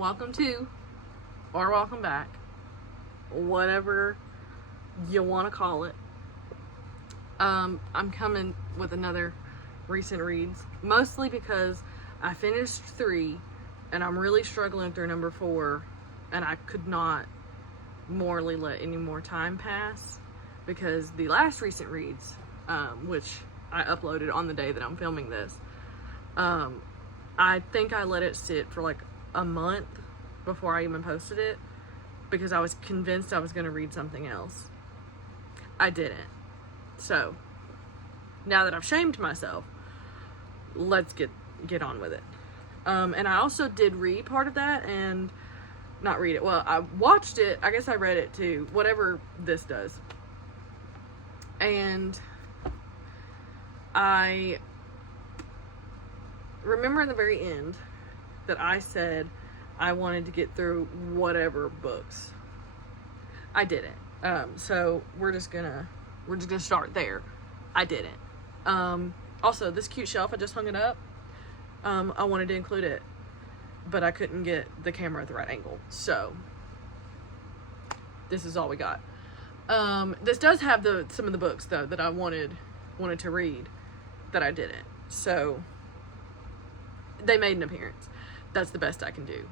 welcome to, or welcome back, whatever you want to call it. I'm coming with another recent reads, mostly because I finished 3 and I'm really struggling through number 4, and I could not morally let any more time pass because the last recent reads, which I uploaded on the day that I'm filming this, I think I let it sit for like a month before I even posted it because I was convinced I was going to read something else. I didn't. So now that I've shamed myself, let's get on with it. And I also did read part of that, and not read it. Well, I watched it. I guess I read it too. Whatever this does. And I remember in the very end that I said I wanted to get through whatever books. I didn't. So we're just gonna start there. I didn't. Also, this cute shelf, I just hung it up. I wanted to include it, but I couldn't get the camera at the right angle. So this is all we got. This does have some of the books though that I wanted to read that I didn't. So they made an appearance. That's the best I can do.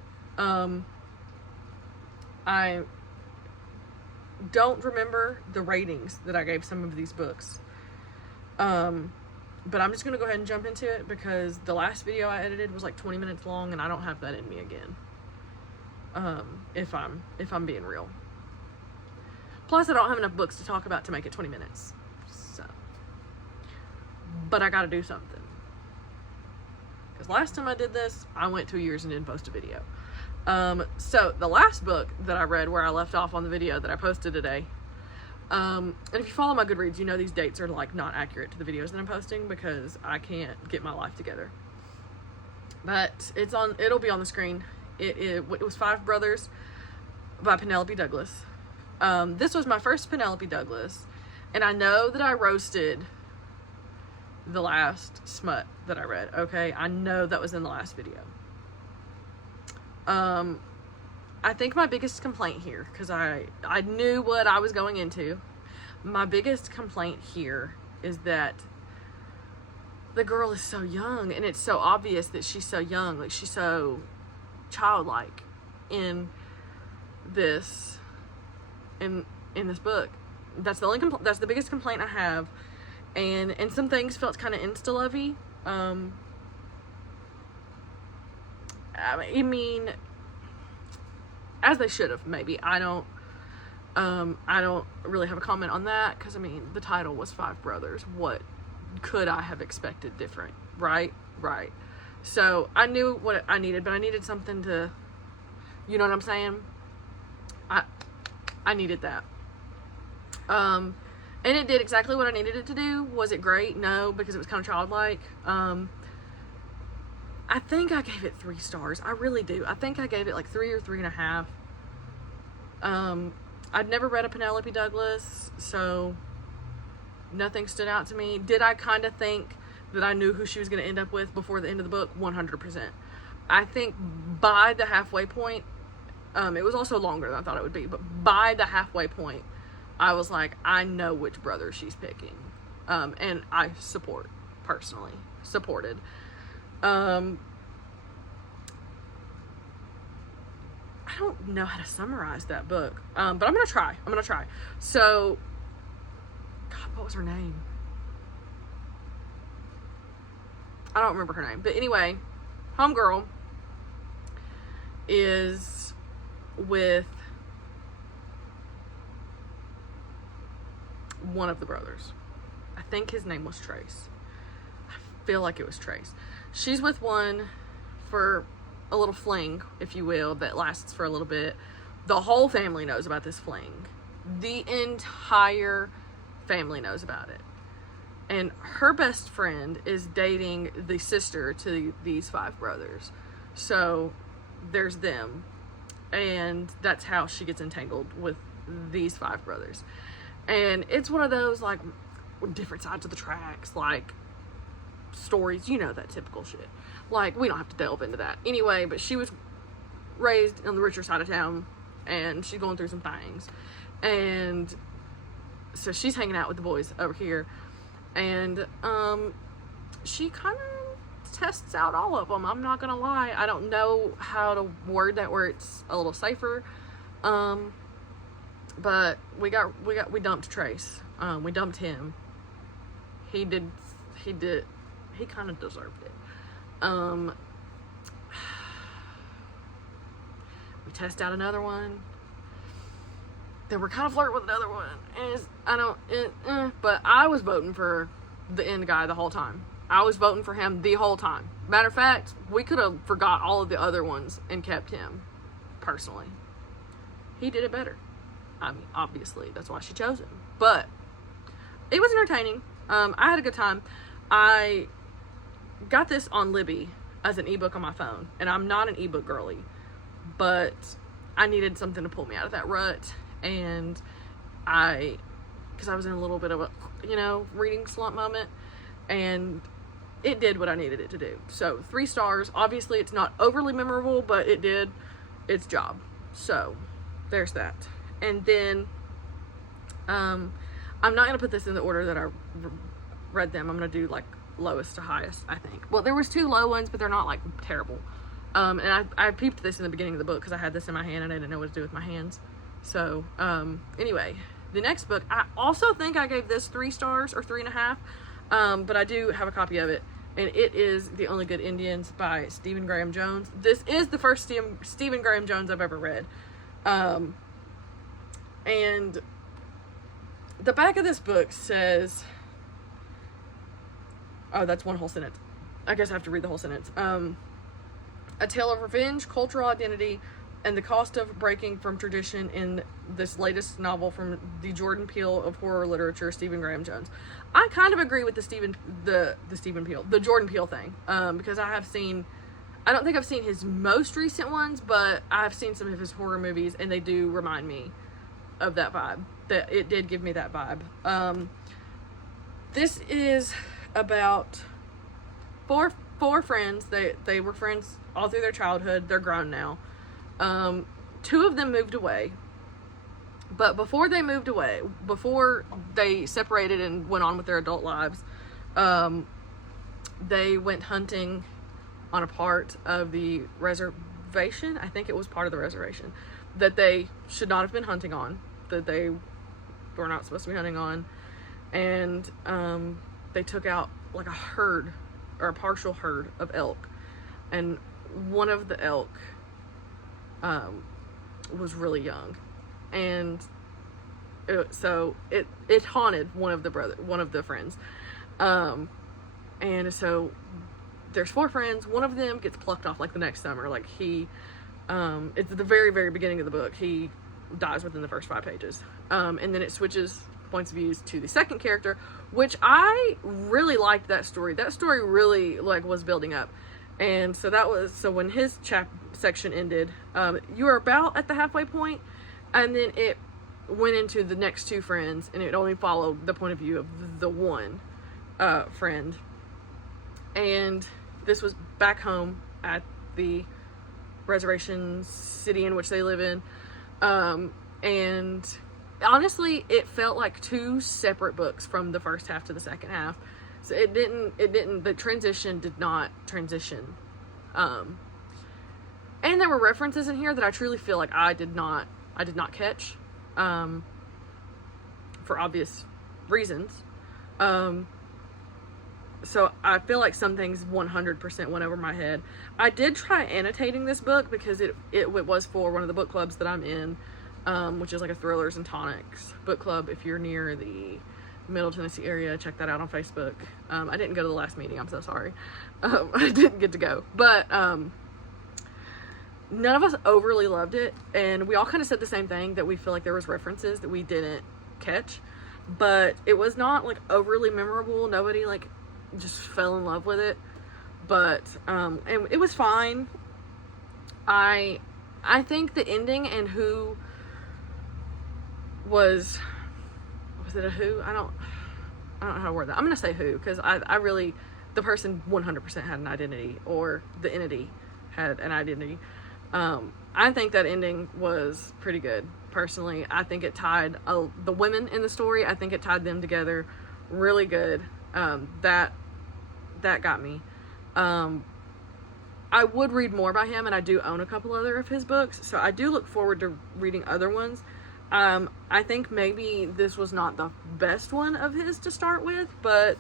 I don't remember the ratings that I gave some of these books. But I'm just going to go ahead and jump into it because the last video I edited was like 20 minutes long and I don't have that in me again. If I'm being real. Plus I don't have enough books to talk about to make it 20 minutes. So, but I got to do something. Because last time I did this, I went 2 years and didn't post a video. So the last book that I read where I left off on the video that I posted today, and if you follow my Goodreads, you know these dates are like not accurate to the videos that I'm posting because I can't get my life together. But it'll be on the screen. It was Five Brothers by Penelope Douglas. This was my first Penelope Douglas, and I know that I roasted the last smut that I read. Okay, I know that was in the last video. I think my biggest complaint here, because I knew what I was going into, my biggest complaint here is that the girl is so young, and it's so obvious that she's so young, like she's so childlike in this book. That's the biggest complaint I have, and some things felt kind of insta-lovey. I mean, as they should have, maybe. I don't really have a comment on that, because I mean, the title was Five Brothers. What could I have expected different? Right. So I knew what I needed, but I needed something to, you know what I'm saying? I needed that. And it did exactly what I needed it to do. Was it great? No, because it was kind of childlike. I think I gave it 3 stars. I really do. I think I gave it like 3 or 3.5. I'd never read a Penelope Douglas, so nothing stood out to me. Did I kind of think that I knew who she was going to end up with before the end of the book? 100%. I think by the halfway point, it was also longer than I thought it would be, but by the halfway point, I was like, I know which brother she's picking. And I personally supported. I don't know how to summarize that book, but I'm gonna try. So, God, what was her name? I don't remember her name, but anyway, homegirl is with one of the brothers. I think his name was Trace. I feel like it was Trace. She's with one for a little fling, if you will, that lasts for a little bit. The whole family knows about this fling. The entire family knows about it. And her best friend is dating the sister to these 5 brothers. So there's them. And that's how she gets entangled with these 5 brothers. And it's one of those, like, different sides of the tracks, like, stories, you know, that typical shit. Like, we don't have to delve into that. Anyway, but she was raised on the richer side of town, and she's going through some things. And so she's hanging out with the boys over here, and she kind of tests out all of them. I'm not gonna lie, I don't know how to word that where it's a little safer, but we dumped Trace. We dumped him. He kind of deserved it. We test out another one. Then we're kind of flirting with another one. But I was voting for the end guy the whole time. I was voting for him the whole time. Matter of fact, we could have forgot all of the other ones and kept him, personally. He did it better. I mean, obviously, that's why she chose him. But it was entertaining. I had a good time. I got this on Libby as an ebook on my phone, and I'm not an ebook girly, but I needed something to pull me out of that rut, and because I was in a little bit of a, reading slump moment, and it did what I needed it to do. So 3 stars. Obviously, it's not overly memorable, but it did its job. So there's that. And then I'm not going to put this in the order that I read them. I'm going to do like lowest to highest, I think. Well, there was 2 low ones, but they're not like terrible. And I peeped this in the beginning of the book because I had this in my hand and I didn't know what to do with my hands. So anyway, the next book, I also think I gave this 3 stars or 3.5, but I do have a copy of it, and it is The Only Good Indians by Stephen Graham Jones. This is the first Stephen Graham Jones I've ever read. And the back of this book says, oh, that's one whole sentence. I guess I have to read the whole sentence. A tale of revenge, cultural identity, and the cost of breaking from tradition in this latest novel from the Jordan Peele of horror literature, Stephen Graham Jones. I kind of agree with the Jordan Peele thing, because I don't think I've seen his most recent ones, but I've seen some of his horror movies, and they do remind me of that vibe. That it did give me that vibe. This is about four friends. They were friends all through their childhood. They're grown now. 2 of them moved away. But before they moved away, before they separated and went on with their adult lives, they went hunting on a part of the reservation. I think it was part of the reservation that they should not have been hunting on, that they were not supposed to be hunting on. And they took out like a herd or a partial herd of elk. And one of the elk was really young, and so it haunted one of the friends, and so there's 4 friends. One of them gets plucked off like the next summer. Like it's at the very, very beginning of the book. He dies within the first 5 pages, and then it switches points of views to the second character, which I really liked. That story really was building up. And so when his section ended, you were about at the halfway point, and then it went into the next 2 friends, and it only followed the point of view of the one friend. And this was back home at the reservation city in which they live in, and honestly, it felt like 2 separate books from the first half to the second half. So the transition did not transition. And there were references in here that I truly feel like I did not catch, for obvious reasons. So I feel like some things 100% went over my head. I did try annotating this book because it was for one of the book clubs that I'm in, which is like a Thrillers and Tonics book club. If you're near the Middle Tennessee area, check that out on Facebook. I didn't go to the last meeting. I'm so sorry. I didn't get to go, but none of us overly loved it, and we all kind of said the same thing, that we feel like there was references that we didn't catch, but it was not like overly memorable. Nobody just fell in love with it, but and it was fine. I think the ending and who was it a who? I don't know how to word that. I'm gonna say who, because I really, the person 100% had an identity, or the entity had an identity. I I think that ending was pretty good. Personally, I think it tied the women in the story. I think it tied them together really good. That got me. I would read more by him, and I do own a couple other of his books, so I do look forward to reading other ones. I think maybe this was not the best one of his to start with, but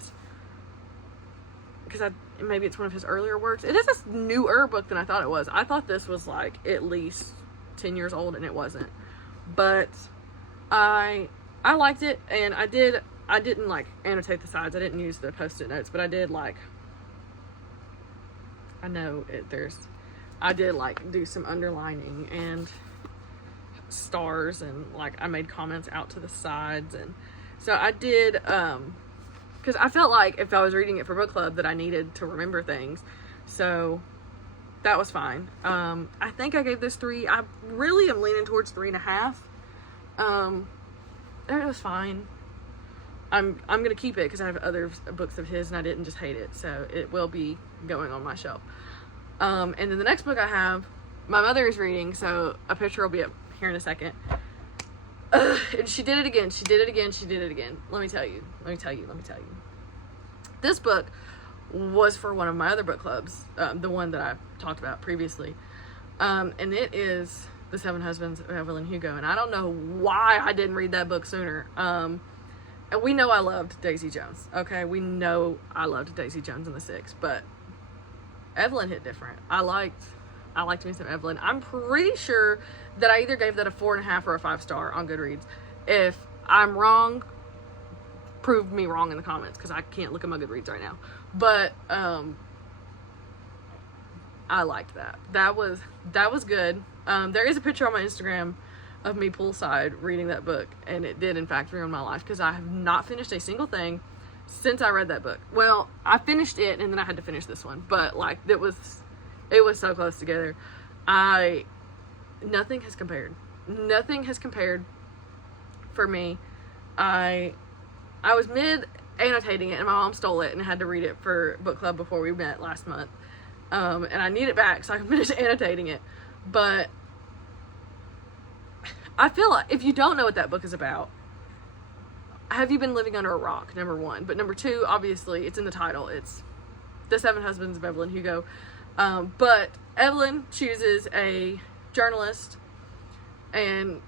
because maybe it's one of his earlier works. It is a newer book than I thought it was. I thought this was like at least 10 years old, and it wasn't. But I liked it, and I didn't like annotate the sides. I didn't use the post-it notes, but I did like, I did like do some underlining and stars, and like I made comments out to the sides, and so I did, because I felt like if I was reading it for book club that I needed to remember things, so that was fine. I think I gave this 3. I really am leaning towards 3.5. It was fine. I'm gonna keep it because I have other books of his and I didn't just hate it, so it will be going on my shelf. And then the next book I have, my mother is reading, so a picture will be up here in a second. And she did it again. Let me tell you. This book was for one of my other book clubs, the one that I talked about previously. And it is The 7 Husbands of Evelyn Hugo. And I don't know why I didn't read that book sooner. And we know I loved Daisy Jones. Okay, we know I loved Daisy Jones and the Six, but Evelyn hit different. I liked me some Evelyn. I'm pretty sure that I either gave that a 4.5 or a 5-star on Goodreads. If I'm wrong, prove me wrong in the comments, because I can't look at my Goodreads right now. But I liked that. That was good. There is a picture on my Instagram of me poolside reading that book, and it did in fact ruin my life, because I have not finished a single thing since I read that book. Well, I finished it and then I had to finish this one, but like it was so close together. Nothing has compared for me. I was mid annotating it and my mom stole it and had to read it for book club before we met last month, and I need it back so I can finish annotating it. But I feel like if you don't know what that book is about, have you been living under a rock, number 1. But number 2, obviously, it's in the title. It's The 7 Husbands of Evelyn Hugo. But Evelyn chooses a journalist and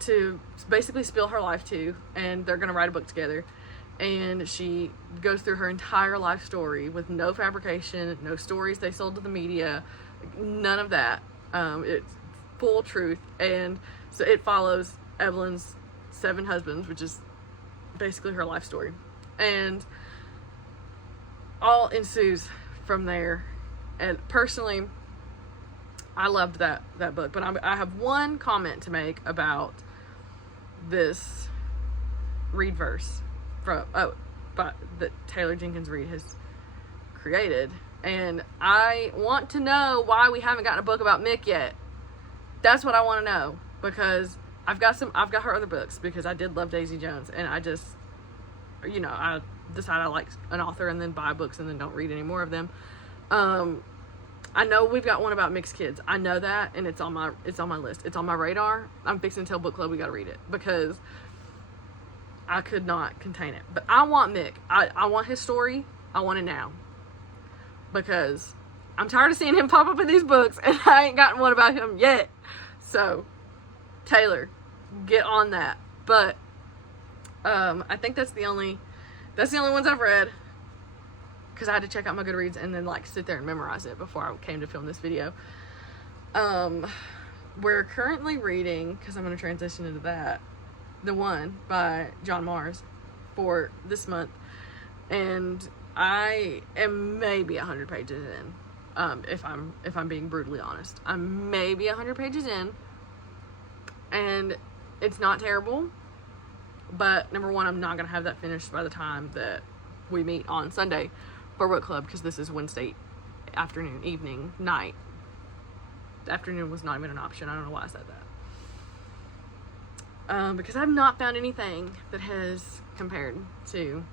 to basically spill her life to, and they're going to write a book together. And she goes through her entire life story with no fabrication, no stories they sold to the media, none of that. It's full truth. And so it follows Evelyn's 7 husbands, which is basically her life story, and all ensues from there. And personally, I loved that book, but I have one comment to make about this read verse that Taylor Jenkins Reid has created, and I want to know why we haven't gotten a book about Mick yet. That's what I want to know, because I've got her other books, because I did love Daisy Jones, and I just, I decide I like an author and then buy books and then don't read any more of them. I know we've got one about Mick's kids. I know that, and it's on my list. It's on my radar. I'm fixing to tell book club we got to read it, because I could not contain it. But I want Mick. I want his story. I want it now, because I'm tired of seeing him pop up in these books, and I ain't gotten one about him yet. So, Taylor, get on that. But I think that's the only ones I've read, because I had to check out my Goodreads and then like sit there and memorize it before I came to film this video. We're currently reading, because I'm going to transition into that, The One by John Mars for this month, and I am maybe 100 pages in. If I'm being brutally honest, I'm maybe 100 pages in, and it's not terrible. But number 1, I'm not gonna have that finished by the time that we meet on Sunday for book club, because this is Wednesday afternoon, evening, night. Afternoon was not even an option. I don't know why I said that. Because I've not found anything that has compared to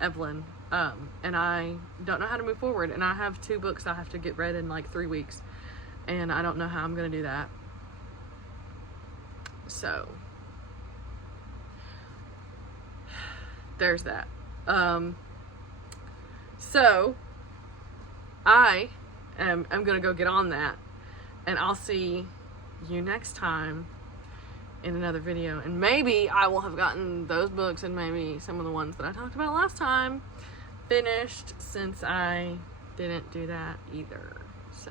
Evelyn. And I don't know how to move forward, and I have 2 books I have to get read in like 3 weeks, and I don't know how I'm gonna do that. So there's that. So I'm gonna go get on that, and I'll see you next time in another video, and maybe I will have gotten those books and maybe some of the ones that I talked about last time finished, since I didn't do that either. So